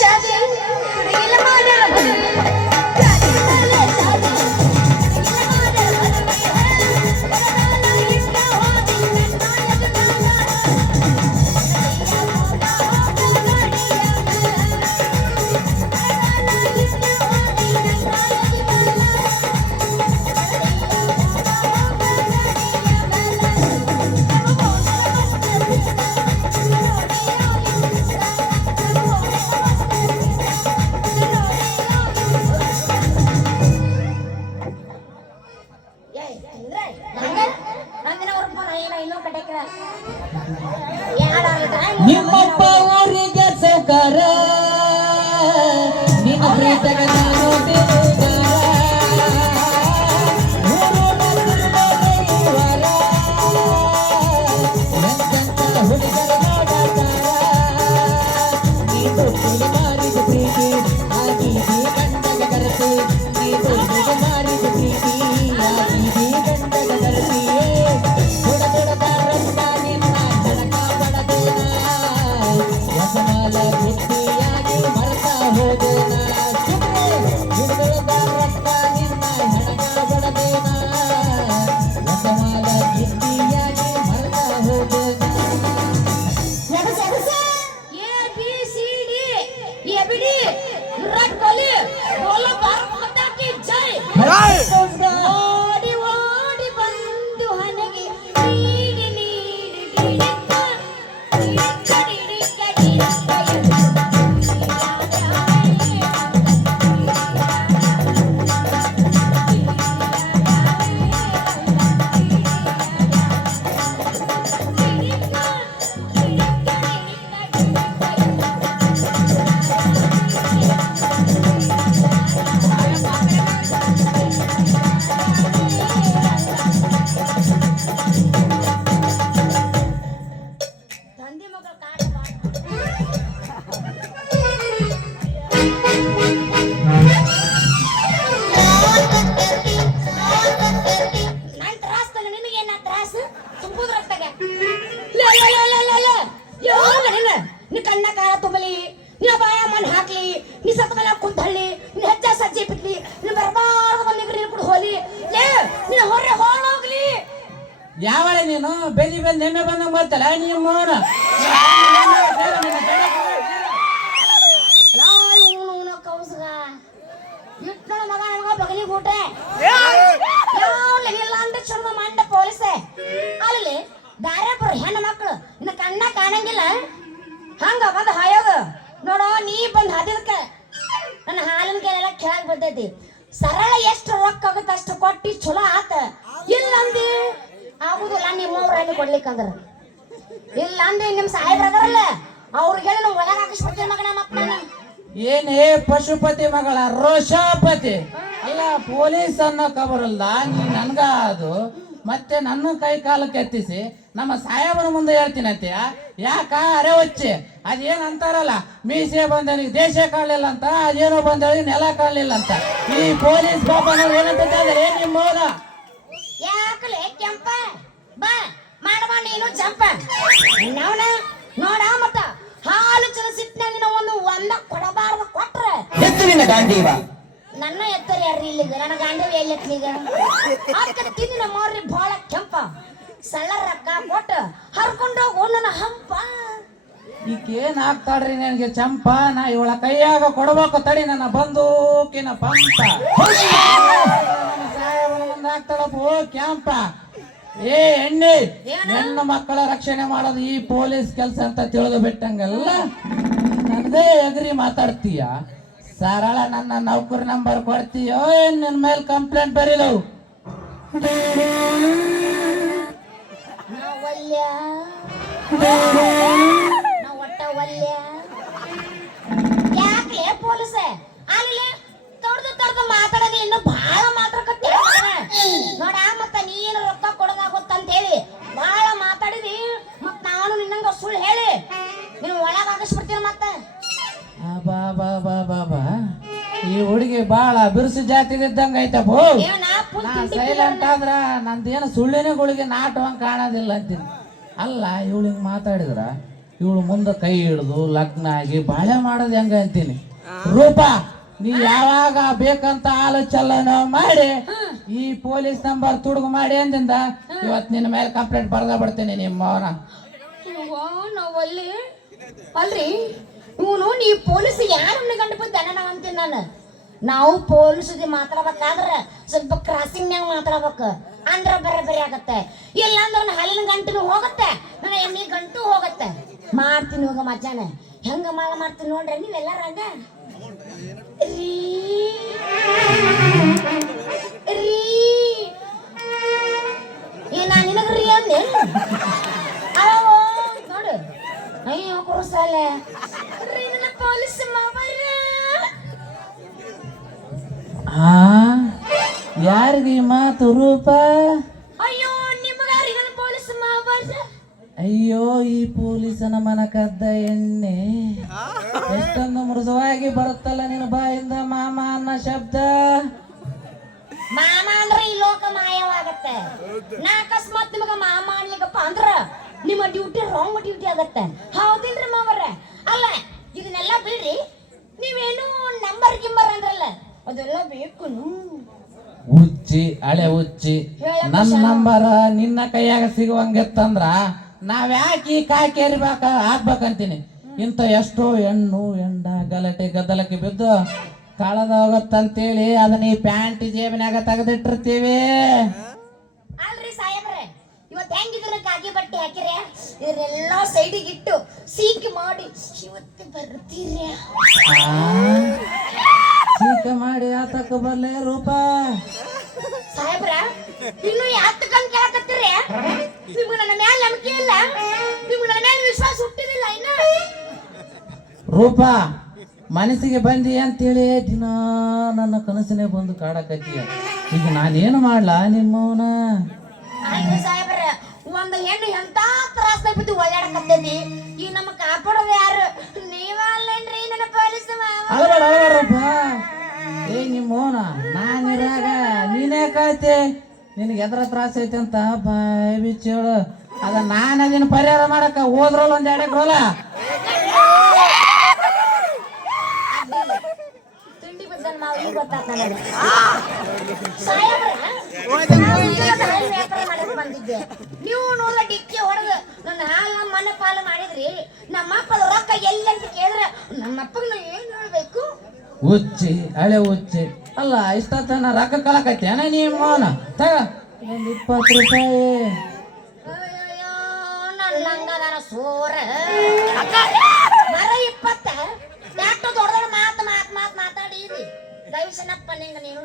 সাথে ನಿನ್ನ ಪ್ರೀತಗ ನಾನು ಲೇ ನೀ ಕಣ್ಣ ಕಾರ ತುಂಬಲಿ ನೀ ಬಾಯ ಮಣ್ಣು ಹಾಕ್ಲಿ ನೀ ಸತ್ತ ಮೇಲೆ ಕುಂತ ನೀ ಹೆಜ್ಜೆ ಸಜ್ಜೆ ಬಿಟ್ಲಿ ನಿನ್ನ ಬರಬಾರ್ದು ಬಂದಿಗ್ರಿ ಕೂಡ ಹೋಲಿ ಲೇ ನಿನ್ನ ಹೊರ್ರೆ ಹೋಗ್ಲಿ ಯಾವಳ ನೀನು ಬೆಲಿ ಬೆಂದ ಎಮ್ಮೆ ಬಂದ ಮಾಡ್ತಲ್ಲ ನೀನು ಮಗ ನನಗ ಬಗಲಿ ಊಟ ಇಲ್ಲ ಅಂದ್ರೆ ಚರ್ಮ ಪೊಲೀಸೆ? ಅಲ್ಲಿ ದಾರೆ ಬರ ಹೆಣ್ಣು ಮಕ್ಕಳು ಇನ್ನು ಕಣ್ಣ ಕಾಣಂಗಿಲ್ಲ. ಹಂಗ ಬಂದ್ ಹಾಯೋದ ನೋಡೋ, ನೀ ಬಂದು ಹಾದಿದಕ್ಕೆ ನನ್ನ ಹಾಲಿನ ಕೆಲೆಲ್ಲ ಕೆಳಗ್ ಬಿದ್ದೈತಿ. ಸರಳ ಎಷ್ಟು ರೊಕ್ಕ ಆಗುತ್ತೆ ಅಷ್ಟು ಕೊಟ್ಟಿ ಚಲೋ ಆತ. ಇಲ್ಲ ಅಂದಿ ಆಗುದಿಲ್ಲ, ನಿಮ್ಮ ಅವ್ರಲ್ಲಿ ಕೊಡ್ಲಿಕ್ಕಂದ್ರ. ಇಲ್ಲ ಅಂದಿ ನಿಮ್ಮ ಸಾಹೇಬ್ರ ಅದಾರಲ್ಲ ಅವ್ರಿಗೆ ನಾವು ಒಳಗೆ ಹಾಕಿಸ್ಬಿಡ್ತೀನಿ ಮಗನ ಮತ್ತ ಏನೇ ಪಶುಪತಿ ಮಗಳ, ರೋಷಪತಿ. ಅಲ್ಲ ಪೊಲೀಸ್ ಅನ್ನೋ ಕಬರಲ್ಲ ನೀ ನನ್ಗ ಅದು ಮತ್ತೆ ನನ್ನ ಕೈ ಕಾಲು ಕೆತ್ತಿಸಿ ನಮ್ಮ ಸಾಹೇಬರ ಮುಂದೆ ಹೇಳ್ತೀನಿ ಅಂತೀಯ. ಯಾಕ? ಅರೆ ಹೊಚ್ಚಿ. ಅದೇನು ಅಂತಾರಲ್ಲ ಮೀಸೆ ಬಂದವನಿಗೆ ದೇಶ ಕಾಣಲಿಲ್ಲ ಅಂತ ಅದೇನೋ ಬಂದವನಿಗೆ ನೆಲ ಕಾಣಲಿಲ್ಲ ಅಂತ. ಈ ಪೊಲೀಸ್ ಬಾಬಾ ಏನಂತ ನಿಮ್ಮ ಕೆಂಪ? ಬಾ ಮಾಡಬಾ ನೀನು ಜಂಪ. ನವನ ನೋಡ ಮತ್ತ. ಹಾಲು ಚಲ ಸಿಟ್ಟಿನಾಗಿನ ಒಂದು ಒಂದ ಕೊಡಬಾರ್ದು ಕೊಟ್ರೆ. ಗಾಂಧೀವ. ನನ್ನ ಎತ್ತರ ಯಾರ್ರಿ ಇಲ್ಲಿಗ? ನನ್ನ ಗಾಂಡವಿ ಎಲ್ಲಿ ಆಕಡೆ ತಿಂದು ನಮ್ಮ ನಮ್ಮವ್ರಿ ಬಹಳ ಕೆಂಪ. ಸಳ್ಳ ರೊಕ್ಕ ಕೊಟ್ಟು ಹರ್ಕೊಂಡೋಗು ನನ್ನ ಹಂಪ. ಈಕೇನ್ ಹಾಕ್ತಾಳ್ರಿ ನನಗೆ ಚಂಪ? ನಾ ಇವಳ ಕೈಯಾಗ ಕೊಡಬೇಕು ತಡಿ ನನ್ನ ಬಂದೂಕಿನ ಪಂಪ. ಹಾಕ್ತಾಳಪ್ಪ ಓ ಕ್ಯಾಂಪ ಏ ಎಣ್ಣೆ ಹೆಣ್ಣ ಮಕ್ಕಳ ರಕ್ಷಣೆ ಮಾಡೋದು ಈ ಪೊಲೀಸ್ ಕೆಲಸ ಅಂತ ತಿಳಿದು ಬಿಟ್ಟಂಗಲ್ಲ. ನನ್ನದೇ ಎಗ್ರಿ ಮಾತಾಡ್ತೀಯ? ಸರಳ ನನ್ನ ನೌಕರಿ ನಂಬರ್ ಕೊಡ್ತೀಯೋ ಏನ್ ನಿನ್ ಮೇಲೆ ಕಂಪ್ಲೇಂಟ್ ಬರೀಲವು ಯಾಕೆ ಪೊಲೀಸೆ? ಅಲ್ಲಿ ತೊಡ್ದು ತಡ್ದು ಮಾತಾಡೋದು ಇನ್ನು ಬಹಳ ಮಾತಾಡಕತ್ತಿ ನೋಡ ಮತ್ತ ನೀನು ರೊಕ್ಕ ಕೊಡೋದಾಗುತ್ತ ಹೇಳಿ ಬಹಳ ಮಾತಾಡಿದಿ ಮತ್ ನಾನು ನಿನ್ನಂಗ ಸುಳ್ಳು ಹೇಳಿ. ನೀನು ಒಳಗ ಹಾಕಿಸ್ಬಿಡ್ತೀನಿ ಮತ್ತೆ. ಬಾ ಬಾ ಬಾ ಬಾ ಬಾ. ಈ ಹುಡುಗಿ ಬಾಳ ಬಿರುಸು ಜಾತಿದಿದ್ದಂಗ ಐತಪ್ಪ ಐತ ನಾ ಸೈಲೆಂಟ್ ಆದ್ರ ನಂದೇನು ಸುಳ್ಳಿನ ಗುಳಿಗೆ ನಾಟವಂಗ ಕಾಣೋದಿಲ್ಲ ಅಂತೀನಿ. ಅಲ್ಲ ಇವಳಿಗೆ ಮಾತಾಡಿದ್ರ ಇವಳು ಮುಂದೆ ಕೈ ಹಿಡಿದು ಲಗ್ನ ಆಗಿ ಬಾಳೆ ಮಾಡೋದು ಹೆಂಗ ಅಂತೀನಿ. ರೂಪ ನೀ ಯಾವಾಗ ಬೇಕಂತ ಆಲೋಚನೆ ಮಾಡಿ ಈ ಪೊಲೀಸ್ ನಂಬರ್ ತುಡುಗು ಮಾಡಿ ಅಂದಿಂದ ಇವತ್ತು ನಿನ್ನ ಮೇಲೆ ಕಂಪ್ಲೇಂಟ್ ಬರ್ದ ಬಿಡ್ತೀನಿ ನಿಮ್ಮ ಅವನ ನಾವು ಅಲ್ಲಿ ಅಲ್ರಿ? ಇವನು ನೀ ಪೊಲೀಸ್ ಯಾರನ್ನ ಗಂಟು ಬಂದ ನಾನು ಅಂತೀನಿ ನಾನು? ನಾವು ಪೊಲೀಸ್ ಮಾತಾಡ್ಬೇಕಾದ್ರೆ ಸ್ವಲ್ಪ ಕ್ರಾಸಿಂಗ್ನಾಗ ಮಾತಾಡ್ಬೇಕು. ಅಂದ್ರೆ ಬರೆ ಬರೀ ಆಗತ್ತೆ. ಇಲ್ಲಾಂದ್ರೆ ಹಲ್ಲಿನ ಗಂಟು ಹೋಗತ್ತೆ. ನನ್ನ ಎಮ್ಮಿ ಗಂಟು ಹೋಗತ್ತೆ. ಮಾಡ್ತೀನಿ ಹೋಗ ಮಜಾನೆ ಹೆಂಗ ಮಾಡ ಮಾಡ್ತೀನಿ ನೋಡ್ರಿ ನೀವೆಲ್ಲರ ರೀ ಈ ಪೊಲೀಸನ ಮನ ಕದ್ದ ಎಣ್ಣೆ ಎಷ್ಟೊಂದು ಮೃದುವಾಗಿ ಬರುತ್ತಲ್ಲ ನಿನ್ನ ಬಾಯಿಂದ ಮಾಮ ಅನ್ನೋ ಶಬ್ದ? ಮಾಮ ಅಂದ್ರೆ ಈ ಲೋಕ ಮಾಯವಾಗತ್ತೆ. ನಾ ಅಕಸ್ಮಾತ್ ನಿಮಗ ಮಾಮ ಅನ್ಲಿಕ್ಕಪ್ಪ ಅಂದ್ರ ನಿಮ್ಮ ಡ್ಯೂಟಿ ರಾಂಗ್ ಡ್ಯೂಟಿ ಆಗತ್ತೆ. ಹೌದಿಲ್ರಿ ಮಾವರ? ಅಲ್ಲ ಇದನ್ನೆಲ್ಲ ಬಿಡ್ರಿ. ನೀವೇನು ನಂಬರ್ ಗಿಂಬರ್ ಅಂದ್ರಲ್ಲ ಅದೆಲ್ಲ ಬೇಕು ಉಚ್ಚಿ ಹಳೆ ಉಚ್ಚಿ ನನ್ನ ನಂಬರ್ ನಿನ್ನ ಕೈಯಾಗ ಸಿಗುವಂಗಿತ್ತಂದ್ರ ನಾವ್ಯಾಕೆ ಈ ಕಾಯಿ ಕೇರಿಬೇಕ ಆಗ್ಬೇಕಂತೀನಿ. ಇಂಥ ಎಷ್ಟೋ ಹೆಣ್ಣು ಎಂಡ ಗಲಾಟೆ ಗದ್ದಲಕ್ಕೆ ಬಿದ್ದು ಕಳೆದ ಹೋಗತ್ತಂತೇಳಿ ಅದನ್ನ ಈ ಪ್ಯಾಂಟ್ ಜೇಬಿನಾಗ ತೆಗೆದಿಟ್ಟಿರ್ತೀವಿ. ಅಲ್ರಿ ಸಾಹೇಬ್ರೆ ಇವತ್ತು ಹೆಂಗಿದ್ರ ಕಾಗಿ ಬಟ್ಟೆ ಹಾಕಿರೆ? ಇದನ್ನೆಲ್ಲ ಸೈಡಿಗೆ ಇಟ್ಟು ಸೀಕಿ ಮಾಡಿ ಇವತ್ತು ಬರ್ತೀರಿ? ಸೀಕ ಮಾಡಿ ಆತಕ್ಕ ಬರ್ಲೆ ರೂಪ. ಸಾಹೇಬ್ರ ಇನ್ನು ಯಾತ್ ಕಣ್ ಕೇಳಕತ್ತೀರಿ? ನಿಮ್ಗೆ ನನ್ನ ಮ್ಯಾಲ ನಂಬಿಕೆ ಇಲ್ಲ. ನಿಮ್ಗೆ ನನ್ನ ಮ್ಯಾಲ ವಿಶ್ವಾಸ ಹುಟ್ಟಿದಿಲ್ಲ ಇನ್ನ. ರೂಪ ಮನಸ್ಸಿಗೆ ಬಂದಿ ಅಂತೇಳಿ ದಿನ ನನ್ನ ಕನಸನೇ ಬಂದು ಕಾಡಕತ್ತೀಯ. ಈಗ ನಾನೇನು ಮಾಡ್ಲಾ ನಿಮ್ಮವನ? ಆಯ್ತು ಸಾಹೇಬ್ರ ಒಂದು ಹೆಣ್ಣು ಎಂತ ತ್ರಾಸ ಬಿದ್ದು ಒಳ್ಳಾಡಕತ್ತೈತಿ ಈ ನಮ್ಮ ಕಾಪಾಡೋದು ಯಾರು? ನೀವಲ್ಲೇನ್ರಿ ನನ್ನ ಪೊಲೀಸ್ ಅಳಬೇಡಪ್ಪ ಏ ನಿಮ್ಮವನ ನಾನಿರಾಗ ನೀನೇ ಕಾಯ್ತೆ ನಿನಗೆ ಎದ್ರ ತ್ರಾಸ ಐತೆ ಅಂತ? ಬಾಯಿ ಬಿಚ್ಚಿ ಹೇಳು ಅದ ನಾನು ಅದನ್ನ ಪರಿಹಾರ ಮಾಡಕ್ಕ ಹೋದ್ರಲ್ಲ ಒಂದ್ ಎರಡಕ್ಕೆ ಬಂದಿದ್ದೆ ನೀವು ನೋಡ ಡಿಕ್ಕಿ ಹೊಡೆದು ನನ್ನ ಹಾಲ್ ನಮ್ಮ ಮನೆ ಪಾಲು ಮಾಡಿದ್ರಿ. ನಮ್ಮಪ್ಪ ರೊಕ್ಕ ಎಲ್ಲಿ ಅಂತ ಕೇಳಿದ್ರೆ, ನಮ್ಮ ಏನು ನಾ ಏನ್ ಹೇಳ್ಬೇಕು? ಹುಚ್ಚಿ ಹಳೆ ಉಚ್ಚಿ ಅಲ್ಲ ಇಷ್ಟತನ ರೊಕ್ಕ ಕಳಕೈತಿ ಅಣ್ಣ ನಿಮ್ಮವನ ತಗ. ಒಂದು ಇಪ್ಪತ್ತು ರೂಪಾಯಿ. ಅಯ್ಯಯ್ಯೋ, ನನ್ನ ಹಂಗದಾನ ಸೋರ. ಮರ ಇಪ್ಪತ್ತ. ಯಾಕೆ ದೊಡ್ಡ ದೊಡ್ಡ ಮಾತು ಮಾತು ಮಾತು ಮಾತಾಡಿದಿ? ದಯವಿಸನಪ್ಪ ನಿಂಗ ನೀನು.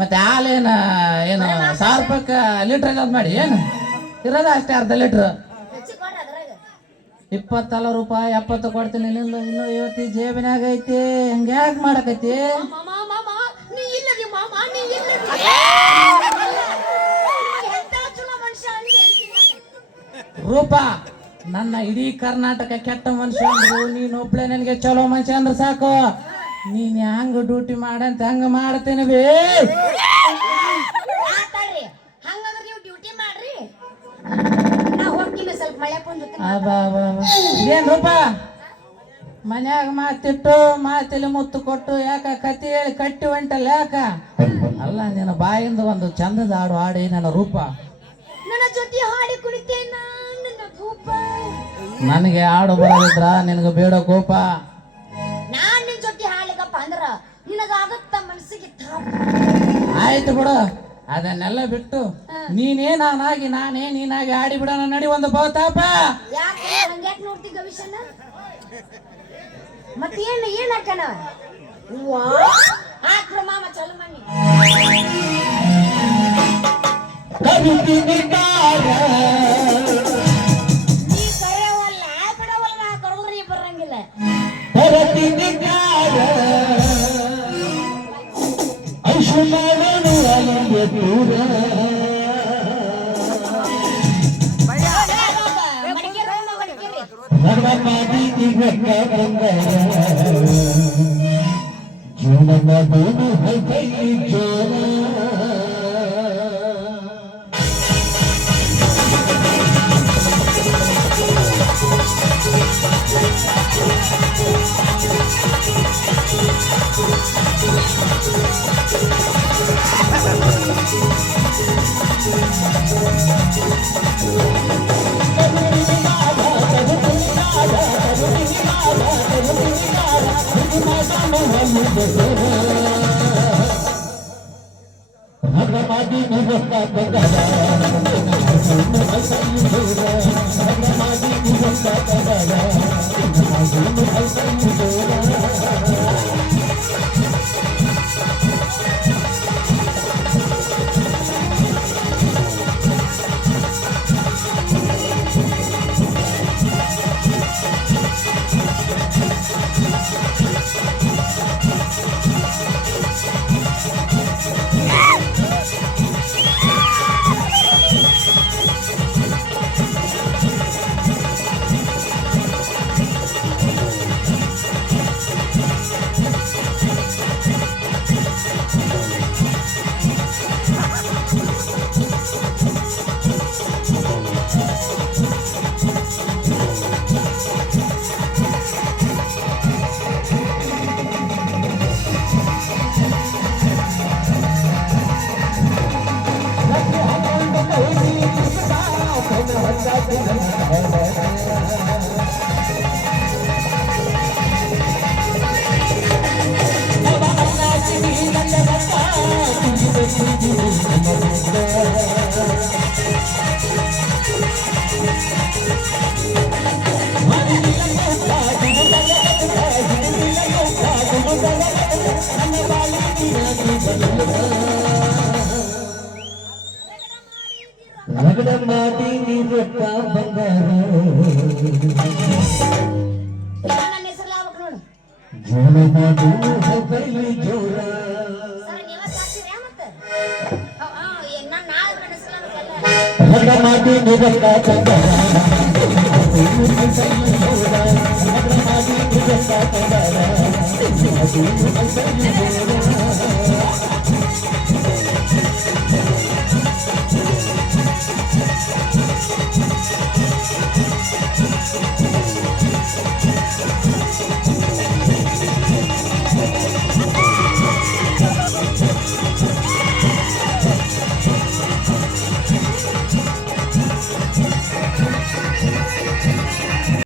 ಮತ್ತೆ ಹಾಲೇನ ಏನು ಸಾವಿರ ರೂಪಾಯಿ ಲೀಟ್ರ್ ಮಾಡಿ ಏನು? ಇರೋದ ಅಷ್ಟೇ ಅರ್ಧ ಲೀಟ್ರ್ ಇಪ್ಪತ್ತಲ್ಲ ರೂಪಾಯಿ ಎಪ್ಪತ್ತು ಕೊಡ್ತೀನಿ. ನಿಂದು ಇನ್ನೂ ಇವತ್ತಿ ಜೇಬಿನಾಗ ಐತಿ. ಹಂಗ್ಯಾಕ್ ಮಾಡಕೈತಿ ರೂಪ ನನ್ನ ಇಡೀ ಕರ್ನಾಟಕ ಕೆಟ್ಟ ಮನುಷ್ಯ ಅಂದ್ರು. ನೀನು ಒಬ್ಳೆ ನನಗೆ ಚಲೋ ಮನುಷ್ಯ ಅಂದ್ರೆ ಸಾಕು. ನೀನು ಹೆಂಗ್ ಡ್ಯೂಟಿ ಮಾಡಂತ ಹಂಗ ಮಾಡ್ತೇನೆ ಬೇ? ಏನ್ ರೂಪ? ಮನ್ಯಾಗ ಮಾತಿಟ್ಟು ಮಾತಿಲಿ ಮುತ್ತು ಕೊಟ್ಟು ಯಾಕ ಕತಿ ಹೇಳಿ ಕಟ್ಟಿ ಹೊಂಟಲ್ಲ ಯಾಕ? ಅಲ್ಲ ನಿನ್ನ ಬಾಯಿಂದ ಒಂದು ಚಂದದ ಹಾಡು ಹಾಡಿ ನನ್ನ ರೂಪ? ನನ್ನ ಜೊತೆ ಹಾಡಿ ನನಗೆ ಹಾಡು ಬರೋದಿದ್ರ ನಿನಗೆ ಬೇಡ ಕೋಪ. ನಾನು ನಿನ್ನ ಜೊತೆ ಹಾಡ್ಲಿಕ್ಕಪ್ಪ ಅಂದ್ರ ನಿನಗಾಗತ್ತ ಮನಸ್ಸಿಗೆ ತಾಪ. ಆಯ್ತು ಬಿಡು. ಅದನ್ನೆಲ್ಲ ಬಿಟ್ಟು ನೀನೇ ನಾನಾಗಿ ನಾನೇ ನೀನಾಗಿ ಆಡಿ ಬಿಡೋಣ ನಡಿ ಒಂದು ಬಹುತಾಪ ಮತ್ತೇನು ಏನ್ ಏನ್ ಹಾಕಣ ವಾ ಹಾಕ್ರ ಮಾಮ ಚಲು ಮಣ್ಣಿ ನೀ ಕರೆಯವಲ್ಲ ಬಿಡವಲ್ಲ ಕರೆದ್ರೆ ನೀ ಬರಂಗಿಲ್ಲ ಮಡಿಕೇರಿ ಮಡಿಕೇರಿ ಜೀವನ ರಗಡ ಮಾಡಿ ನೀರೊಕ್ಕ ಬಂಗಾರ ನನ್ನ ಹೆಸರು ಆಗ್ಬೇಕು ನೋಡು ಜೋಳ ಮಾಡು ಹಗಲಿ ಜೋರ ರಗಡ ಮಾಡಿ ನೀರೊಕ್ಕ ಬಂಗಾರ ರಗಡ ಮಾಡಿ ನೀರೊಕ್ಕ ಬಂಗಾರ